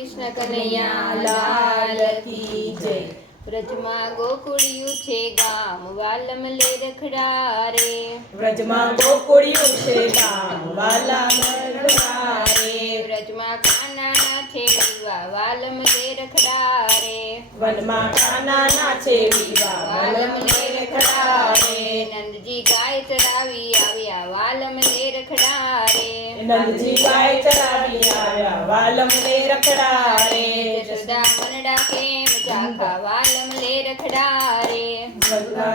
કૃષ્ણ કનૈયા લાલ કી જય। વ્રજમાં ગોકુળિયું છે ગામ વાલમ લે રખડા રે। વ્રજમાં ગોકુળિયું છે ગામ વાલમ રખડા રે। વ્રજમાં કાનાના છે વિવા વાલમ લે રખડા રે। વનમાં કાનાના છે વિવા વાલમ લે રખડા રે। નંદજી ગાય ચરાવી આવ્યા વાલમ લે રખડા રે। નંદજી ગાય ચરાવી આવ્યા વાલમ લે રખડા રે। જશોદા મનડા કેમ ચાખા વાલમ લે રખડા રે।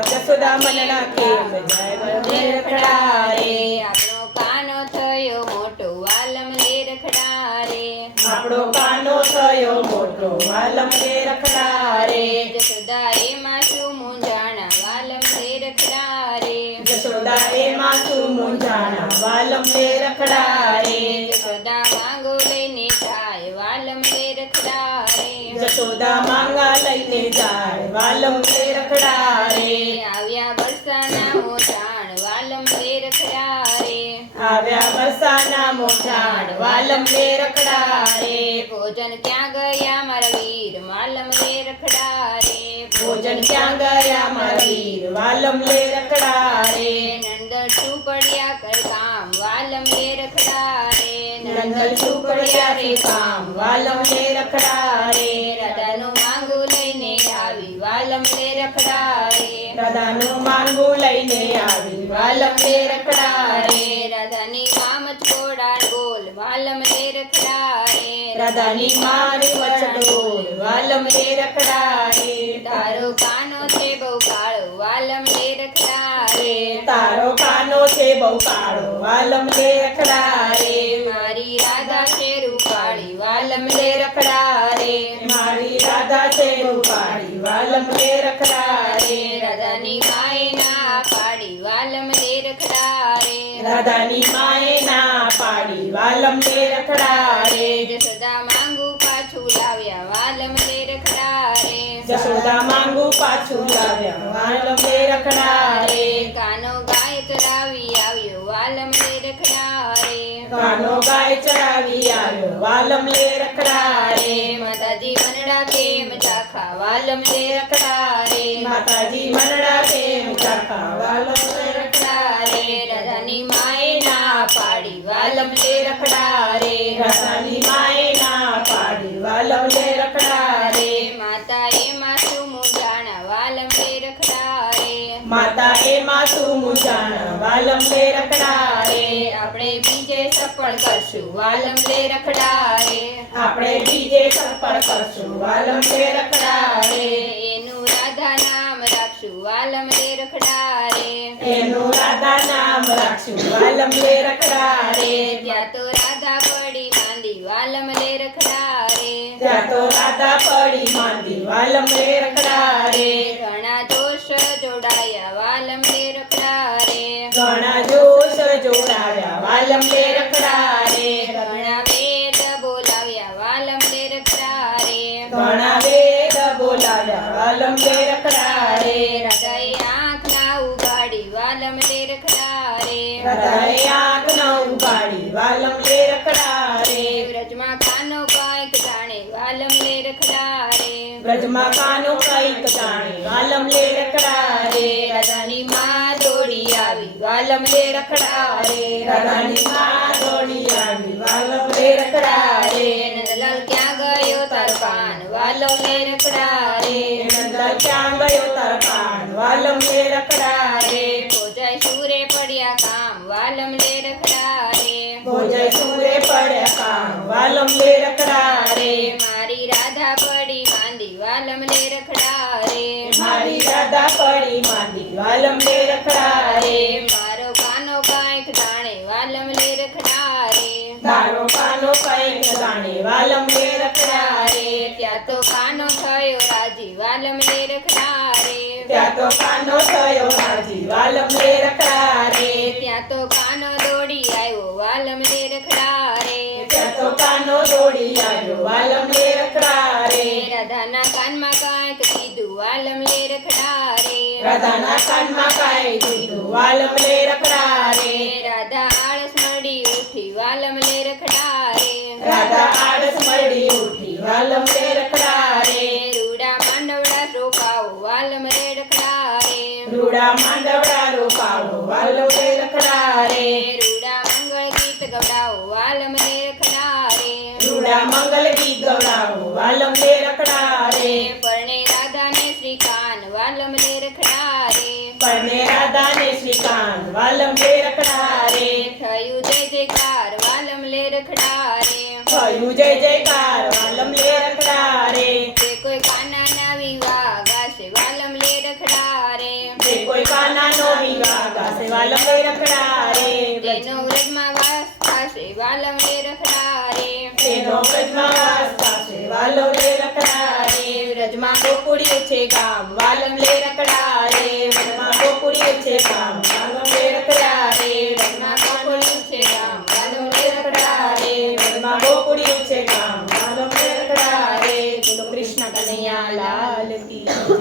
જશોદા મનડા કેમ જાય વાલમ લે રખડા રે। આપણો કાનો થયો મોટો વાલમ લે રખડા રે। આપણો કાનો થયો મોટો વાલમ લે રખડા રે। જશોદા એમાં શું મૂંઝાણા વાલમ લે રખડા રે। જશોદા એમાં શું મૂંઝાણા વાલમ લે રખડા રે। જશોદા માંગો લઈને જાય વાલમ લે રખડા રે। જશોદા માંગા લઈને જાય વાલમ લે રખડા રે। આવ્યા વરસાના મોઢાણ વાલમ લે રખડા રે। આવ્યા વરસાના મોઢાણ વાલમ લે રખડા રે। ભોજન ક્યાં ગયા મારા વીર વાલમ લે રખડા રે। ભોજન ક્યાં ગયા મારા વીર વાલમ લે રખડા રે। નંદલ છુપડિયા કર કામ વાલમ લે રખડા રે। નંદલ છુપડિયા રે કામ વાલમ લે રખડા રે। રાધાનું માંગુ લઈને આવી વાલમ લે રખડા રે। રાધાનું માંગુ લઈને આવી વાલમ લે રખડા રે। રાધાની મામચ ઘોડા ગોલ વાલમ લે રખડા રે। રાધાની મારી વચડોલ વાલમ લે રખડા રે। તારો કાનો છે બહુ કાળો વાલમ લે રખડા રે। તારો કાનો છે બહુ કાળો વાલમ લે રખડા રે। મારી રાધા છે રૂપાળી વાલમ લે રખડા રે। મારી રાધા છે રૂપાળી વાલમ લે રખડા રે। રાધાની માએ ના પાડી વાલમ લે રખડા રે। રાધાની માએ ના પાડી વાલમ લે રખડા રે। જશોદા માંગુ પાછું લાવ્યા વાલમ લે રખડા રે। જશોદા માંગુ પાછું લાવ્યા વાલમ લે રખડા રે। કાનો ગાય ચરાવી આવ્યો વાલમ લે રખડા રે। કાનો ગાય ચરાવી આવ્યો વાલમ લે રખડા રે। માતાજી મનડા કેમ ચાખા વાલમ લે રખડા રે। માતાજી મનડા કેમ ચાખા વાલમ લે રખડા રે। રાધાની માએ ના પાડી વાલમ લે રખડા રે। રાધાની માએ ના પાડી વાલમ લે રખડા રે। માતા એમાં શું મૂંઝાણા વાલમ લે રખડા રે। માતા એમાં શું મૂંઝાણા વાલમ લે રખડા રે। આપણે બીજે સફળ કરશું વાલમ લે રખડા રે। આપણે બીજે સફળ કરશું વાલમ લે રખડા રે। એનું રાધા નામ રાખશું વાલમ લે રખડા રે। એનું રાધા નામ રાખશું વાલમ લે રખડા રે। ત્યાં તો રાધા પડી માંદી વાલમ લે રખડા રે। ત્યાં તો રાધા પડી માંદી વાલમ લે રખડા રે। ઘણા દોષ જોડાયા વાલમ લે રખડા રે। ઘણા જોશ જોડાયા વાલમ લે રખડા રે। ઘણા વેદ બોલાવ્યા વાલમ લે રખડા રે। ઘણા વેદ બોલાવ્યા વાલમ લે રખડા રે। રાધાએ આંખ ના ઉગાડી વાલમ લે રખડા રે। રાધાએ આંખ ન ઉગાડી વાલમ લે રખડા રે। વ્રજમાં કાનો કાંઈક જાણે વાલમ લે રખડા રે। વ્રજમાં કાનો કંઈક જાણે વાલમ લે રખડા રે। રાધાની માં દોડી આવી વાલમ લે રખડા રે। રાધાની માં દોડી આવી વાલમ લે રખડા રે। નંદલાલ ક્યાં ગયો તારો કાન વાલમ લે રખડા રે। નંદલાલ ક્યાં ગયો તારો કાન વાલમ લે રખડા રે। ભોજાય સુરે પડ્યા કામ વાલમ લે રખડા રે। ભોજય સુરે પડ્યા કામ વાલમ લે રખડા રે। મારી રાધા પડી માંદી વાલમ લે રખડા રે। મારી રાધા પડી માંદી વાલમ લે રખડા રે। મારો કાનો કાંઈક જાણે વાલમ લે રખડા રે। તારો કાનો કંઈક જાણે વાલમ લે રખડા રે। ત્યાં તો કાનો થયો રાજી વાલમ લે રખડા રે। ત્યાં તો કાનો થયો રાજી વાલમ લે રખડા રે। ત્યાં તો કાનો દોડી આવ્યો વાલમ લે રખડા રે। ત્યાં તો કાનો દોડી આવ્યો વાલમ લે રખડા રે। રાધાના કાનમાં કાંઈક કીધું વાલમ લે રખડા રે। રાધાના કાનમાં કાંઈ કીધું વાલમ લે રખડા રે। રાધા આળસ મળી ઉઠી વાલમ લે રખડા રે। રાધા આળસ મળી ઉઠી વાલમ રે રખડા રે રૂડા માંડવડા રોપાઓ વાલમ રે રખડા રે રૂડા માંડવડા રોપાવો વાલમ રે રખડા રે રૂડા મંગળ ગીત ગવડાવો વાલમ રે રખડા રે રૂડા મંગલ ગીત ગવડાવો વાલમ રે રખડા રે પરણે રાધા ને શ્રીકાન વાલમ રે રખડા રે પરણે રાધા ને શ્રીકાંત વાલમ રે રખડા રે થયું જય જયકાર વાલમ લે રખડા રે થયું જય જયકાર વાલમ રે રખડા રે તે કોઈ કાના ના વિવાહ ગાશે વાલમ લે રખડા રે જે કોઈ કાનાનો વિવાહ ગાશે વાલમ રે રખડા રે તેનો વ્રજમાં વાસ થશે વાલમ લે રખડા રે તેનો વ્રજમાં વાસ થશે વાલમ રે રખડા રે વ્રજમાં ગોકુળિયું છે ગામ વાલમ લે રખડા રે વ્રજમાં ગોકુળિયું છે ગામ વાલમ રે રખડા રે વ્રજમાં ગોકુળિયું છે ગામ વાલમ રે રખડા રે વ્રજમાં ગોકુળિયું છે ગામ વાલમ રે રખડા રે બોલો કૃષ્ણ કનૈયા લાલ કી જય.